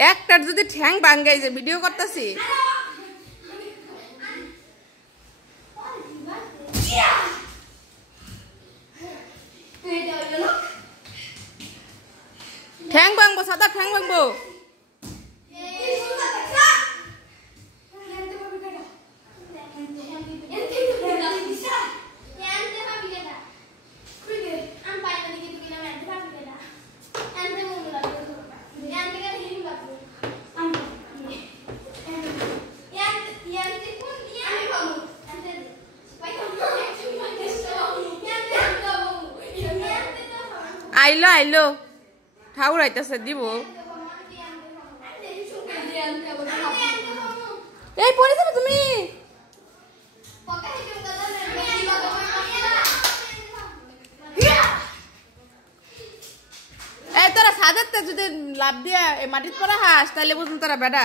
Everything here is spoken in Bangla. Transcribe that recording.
একটার যদি ঠ্যাং ভাঙ্গাই যে ভিডিও করতেছি ঠ্যাং ভাঙবো সাদা ঠ্যাং ভাঙবো আইলো আইলো ঠাউর আইতাছে দিব এই পড়ে যাবে তুমি এই তোরা সাজাতে যদি লাভ দিয়া মাটিত পড়া হাস তাহলে বুঝুন তোরা বেড়া